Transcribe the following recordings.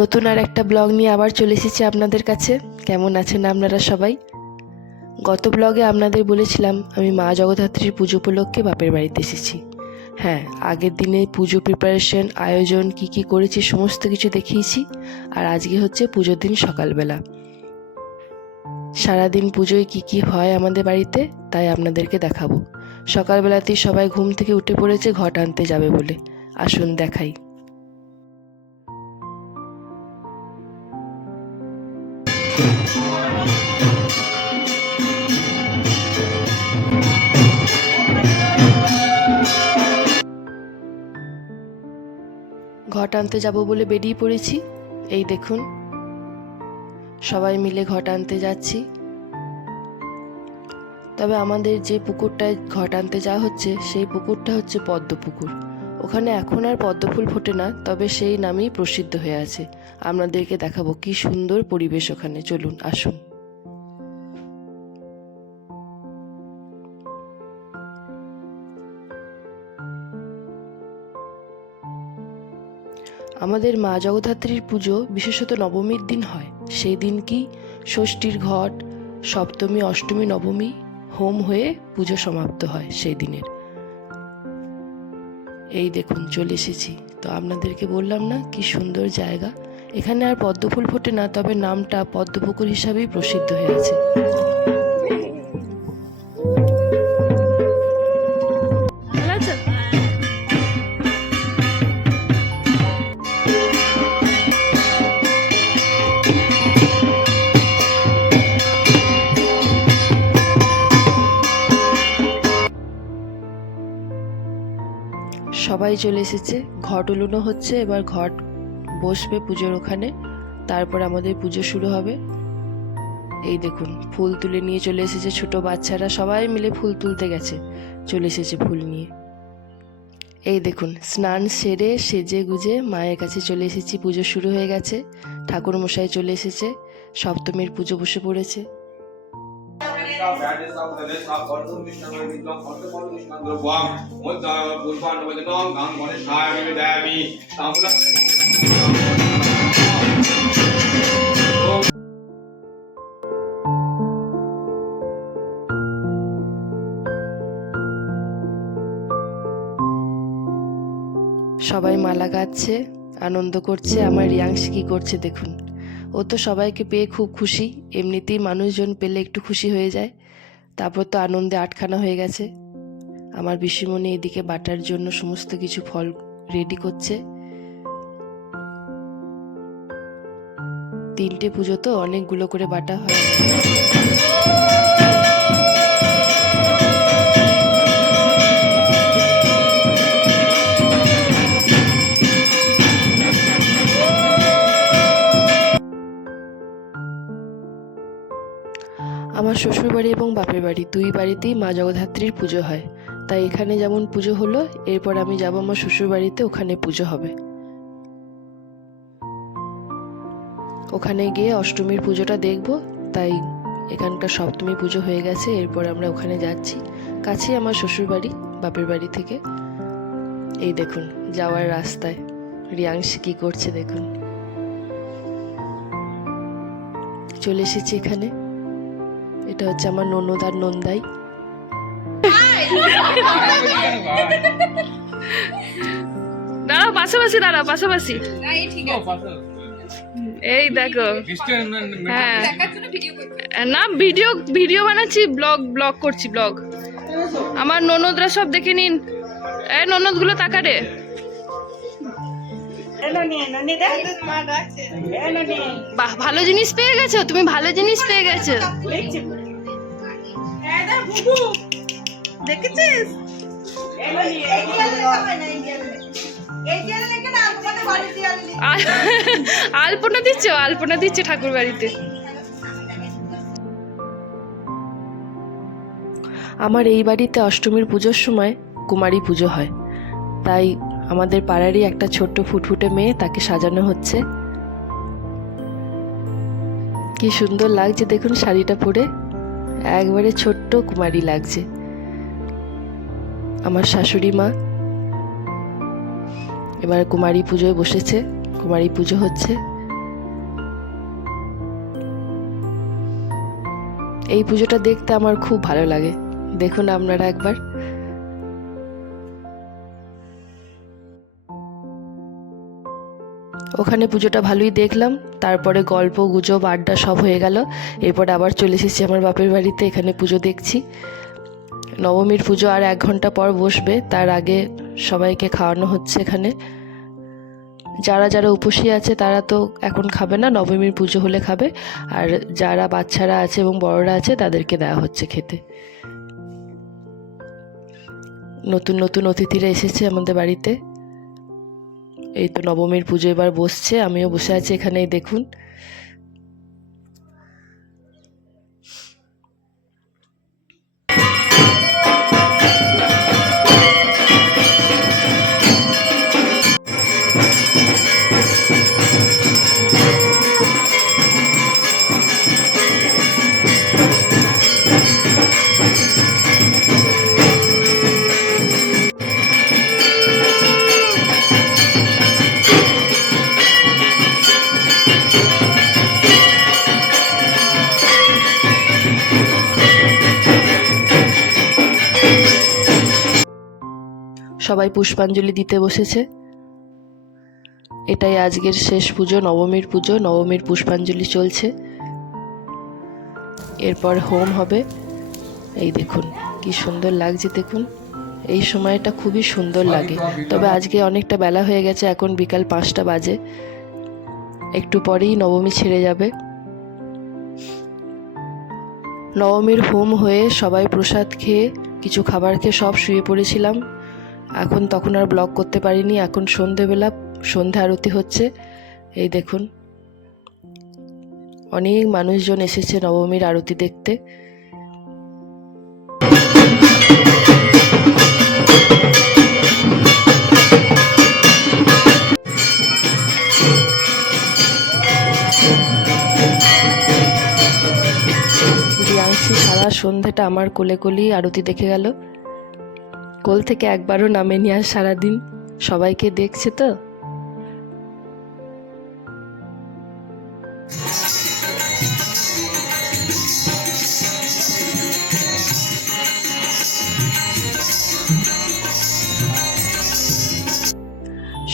নতুন আর একটা ব্লগ নিয়ে আবার চলে এসেছি আপনাদের কাছে। কেমন আছেন আপনারা সবাই? গত ব্লগে আপনাদের বলেছিলাম আমি মা জগদ্ধাত্রীর পুজো উপলক্ষে বাপের বাড়িতে এসেছি। হ্যাঁ, আগের দিনে পুজো প্রিপারেশন, আয়োজন কি করেছি সমস্ত কিছু দেখিয়েছি। আর আজকে হচ্ছে পুজোর দিন সকালবেলা। সারাদিন পুজোয় কি হয় আমাদের বাড়িতে তাই আপনাদেরকে দেখাবো। সকালবেলাতেই সবাই ঘুম থেকে উঠে পড়েছে ঘট আনতে যাবে বলে। আসুন দেখাই। ঘট আনতে যাব বলে বেরিয়ে পড়েছি। এই দেখুন, সবাই মিলে ঘট আনতে যাচ্ছি। তবে আমাদের যে পুকুরটায় ঘট আনতে যাওয়া হচ্ছে সেই পুকুরটা হচ্ছে পদ্ম পুকুর। ওখানে এখন আর পদ্ম ফুল ফোটে না, তবে সেই নামেই প্রসিদ্ধ হয়ে আছে। আপনাদেরকে দেখাবো কি সুন্দর পরিবেশ ওখানে। চলুন আসুন। আমাদের মা জগদ্ধাত্রীর পুজো বিশেষত নবমীর দিন হয়। সেই দিন কি ষষ্ঠীর ঘট, সপ্তমী, অষ্টমী, নবমী হোম হয়ে পুজো সমাপ্ত হয় সেই দিনের। এই দেখুন চলে এসেছি। তো আপনাদেরকে বললাম না কি সুন্দর জায়গা। এখানে আর পদ্ম ফুল ফোটে না, তবে নামটা পদ্মপুকুর হিসাবেই প্রসিদ্ধ হয়ে আছে। সবাই চলে এসেছে, ঘট উলুনো হচ্ছে। এবার ঘট বসবে পুজোর ওখানে, তারপর আমাদের পুজো শুরু হবে। এই দেখুন ফুল তুলে নিয়ে চলে এসেছে ছোট বাচ্চারা, সবাই মিলে ফুল তুলতে গেছে, চলে এসেছে ফুল নিয়ে। এই দেখুন স্নান সেরে সেজে গুজে মায়ের কাছে চলে এসেছি। পুজো শুরু হয়ে গেছে, ঠাকুর মশাই চলে এসেছে, সপ্তমীর পুজো বসে পড়েছে। সবাই মালা গাচ্ছে, আনন্দ করছে। আমার রিয়াংশ কি করছে দেখুন। ও তো সবাইকে পেয়ে খুব খুশি। এমনিতেই মানুষজন পেলে একটু খুশি হয়ে যায়, তারপর তো আনন্দে আটখানা হয়ে গেছে। আমার পিসিমণি এদিকে বাটার জন্য সমস্ত কিছু ফল রেডি করছে। 3টে পুজো তো অনেকগুলো করে বাটা হয়। আমার শ্বশুরবাড়ি এবং বাপের বাড়ি দুই বাড়িতেই মা জগদ্ধাত্রীর পুজো হয়। তাই এখানে যেমন পুজো হলো, এরপর আমি যাব আমার শ্বশুরবাড়িতে, ওখানে পুজো হবে। ওখানে গিয়ে অষ্টমীর পুজোটা দেখব। তাই এখানকার সপ্তমী পুজো হয়ে গেছে, এরপর আমরা ওখানে যাচ্ছি। কাছেই আমার শ্বশুরবাড়ি বাপের বাড়ি থেকে। এই দেখুন যাওয়ার রাস্তায় রিয়াংশ কি করছে দেখুন। চলে এসেছি এখানে। এটা হচ্ছে আমার ননদ আর নন্দাই। দাঁড়াও পাশাপাশি, দাঁড়াও পাশাপাশি। এই দেখো, হ্যাঁ না ভিডিও ভিডিও বানাচ্ছি, ব্লগ করছি ব্লগ। আমার ননদরা সব দেখে নিন। এই ননদ গুলো তাকারে। বাহ, ভালো জিনিস পেয়ে গেছো তুমি, ভালো জিনিস পেয়ে গেছো। দেখেছিস? আলপনা দিচ্ছে ঠাকুর বাড়িতে। আমার এই বাড়িতে অষ্টমীর পুজোর সময় কুমারী পুজো হয়। তাই আমাদের পাড়ারই একটা ছোট্ট ফুটফুটে মেয়ে, তাকে সাজানো হচ্ছে। কি সুন্দর লাগছে দেখুন শাড়িটা পরে, একবারে ছোট্ট কুমারী লাগছে। আমার শাশুড়ি মা এবার কুমারী পুজোয় বসেছে, কুমারী পুজো হচ্ছে। এই পুজোটা দেখতে আমার খুব ভালো লাগে, দেখুন আপনারা একবার। ওখানে পুজোটা ভালোই দেখলাম, তারপরে গল্প গুজব আড্ডা সব হয়ে গেল। এরপর আবার চলে এসেছি আমার বাপের বাড়িতে, এখানে পুজো দেখছি। নবমীর পুজো আর 1 ঘন্টা পর বসবে, তার আগে সবাইকে খাওয়ানো হচ্ছে এখানে। যারা যারা উপসী আছে তারা তো এখন খাবে না, নবমীর পুজো হলে খাবে। আর যারা বাচ্চারা আছে এবং বড়রা আছে তাদেরকে দেওয়া হচ্ছে খেতে। নতুন নতুন অতিথিরা এসেছে আমাদের বাড়িতে। এই তো নবমীর পুজো এবার বসছে, আমিও বসে আছি এখানেই দেখুন। সবাই পুষ্পাঞ্জলি দিতে বসেছে। এটাই আজকের শেষ পুজো, নবমীর পুজো। নবমীর পুষ্পাঞ্জলি চলছে, এরপর হোম হবে। এই দেখুন কি সুন্দর লাগছে, দেখুন এই সময়টা খুবই সুন্দর লাগে। তবে আজকে অনেকটা বেলা হয়ে গেছে, এখন বিকাল 5টা বাজে, একটু পরেই নবমী ছেড়ে যাবে। নবমীর হোম হয়ে সবাই প্রসাদ খেয়ে কিছু খাবার খেয়ে সব শুয়ে পড়েছিলাম। তখন আর ব্লগ করতে পারিনি। এখন সন্ধেবেলা, সন্ধ্যা আরতি হচ্ছে। এই দেখুন অনেক মানুষজন এসেছে নবমীর আরতি দেখতে। রিয়াংশী সারা সন্ধ্যাটা আমার কোলে কোলেই আরতি দেখে গেল, কোল থেকে একবারও নামেনি আর সারাদিন। সবাইকে দেখছে তো।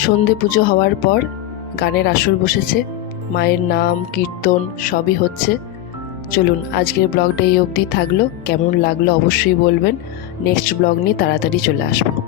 সন্ধে পুজো হওয়ার পর গানের আসর বসেছে, মায়ের নাম কীর্তন সবই হচ্ছে। চলুন আজকের ব্লগটা এই অবধি থাকলো। কেমন লাগলো অবশ্যই বলবেন। নেক্সট ব্লগ নিয়ে তাড়াতাড়ি চলে আসবো।